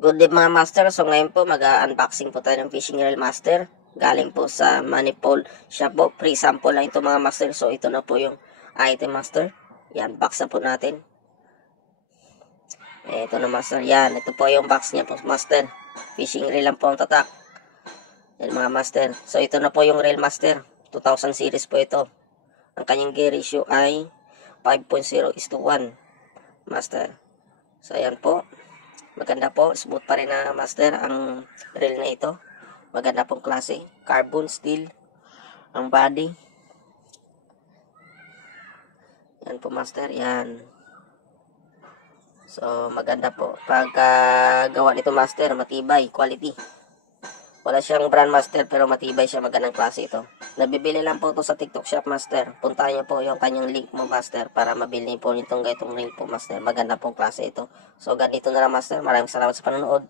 Good day mga master. So ngayon po mag-unboxing po tayo ng fishing reel master. Galing po sa Manifold Shop po. Free sample lang ito mga master. So ito na po yung item master. Yan, box na po natin. Ito na master. Yan, ito po yung box niya po master. Fishing reel lang po ang tatak. Yan mga master. So ito na po yung reel master. 2000 series po ito. Ang kanyang gear ratio ay 5.0:1 master. So ayan po. Maganda po, smooth pa rin na master ang reel na ito. Maganda pong klase, carbon steel ang body. Yan po master, yan. So maganda po. Pagkagawa nito master, matibay, quality. Wala siyang brand master pero matibay siya, magandang klase ito. Nabibili lang po ito sa TikTok Shop master. Puntahan niyo po yung kanyang link mo master para mabili po nitong ganitong reel po master. Maganda pong klase ito. So ganito na lang master. Maraming salamat sa panonood.